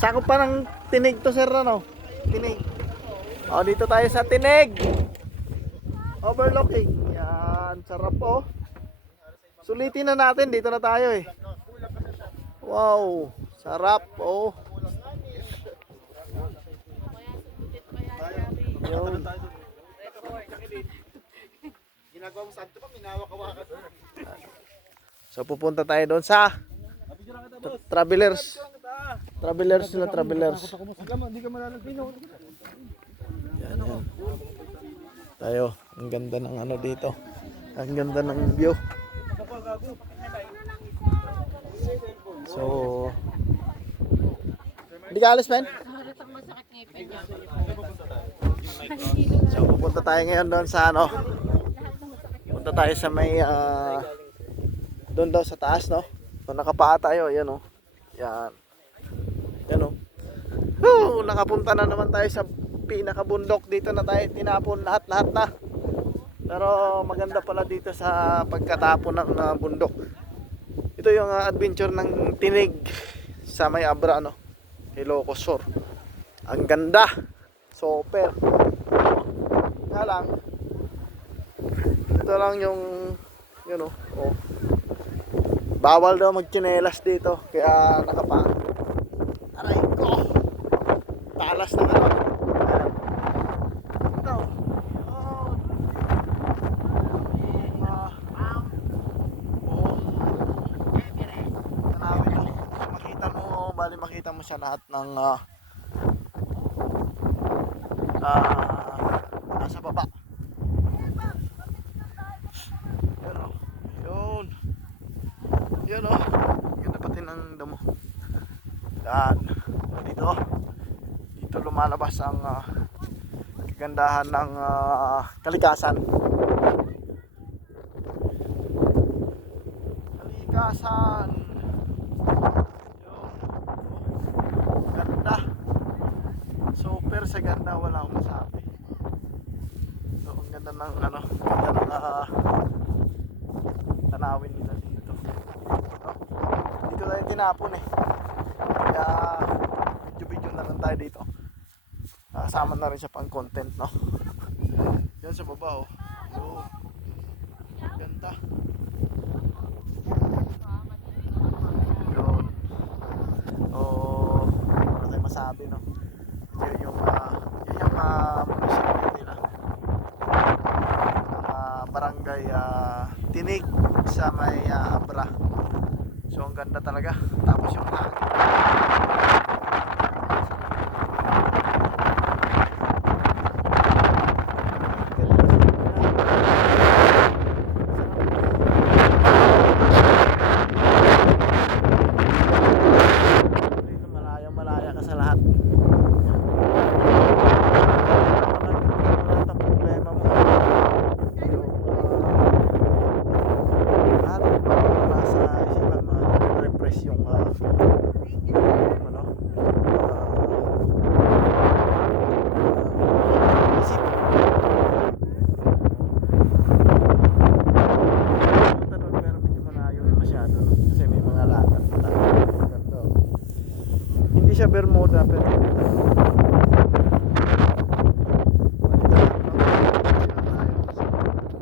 Sakop pa ng Tinig to sir, ano? Tinig. O, dito tayo sa Tinig. Overlooking. Yan, sarap po. Sulitin na natin, dito na tayo eh. Wow, sarap oh. Yun. Ginagawa mo santo pa, minawak-awakan. So pupunta tayo doon sa Travelers. Travelers sila, Travelers. Hindi ka malalagpino. Yan, yan. Tayo, ang ganda ng ano dito. Ang ganda ng view. So, hindi ka alis, men? So, pupunta tayo ngayon doon sa ano. Punta tayo sa may doon daw sa taas, no? So, nakapaa tayo, yan oh. Yan. Yan oh. Nakapunta na naman tayo sa pinakabundok. Dito na tayo tinapon lahat-lahat na. Pero maganda pala dito sa pagkatapon ng bundok. Ito yung adventure ng Tinig sa may Abra, no? Ilocos Sur. Ang ganda. Super. Nga lang. Ito lang yung yun oh. Oh. Bawal daw magtsinelas dito. Kaya nakapa. Aray ko. Talas na ano. Ito. Makita mo siya lahat ng nasa baba. Yun o. Yun. Yun o. Ganda pati ng damo. Yan. Dito. Dito lumalabas ang kagandahan ng kalikasan. Kalikasan. Super sa ganda, wala akong masabi. So ang ganda ng ano, ganda ng tanawin nila dito. No? Dito tayo tinapon eh. Kaya video na lang tayo dito. Kasama na rin siya pang content, no. Yan sa baba oh. So, ganda. Yun. Oh, wala tayong masabi, no. Yun yung munisipyo nila, barangay Tinig sa may Abra. So ang ganda talaga. Tapos yung malaya ka sa lahat. Bermuda pero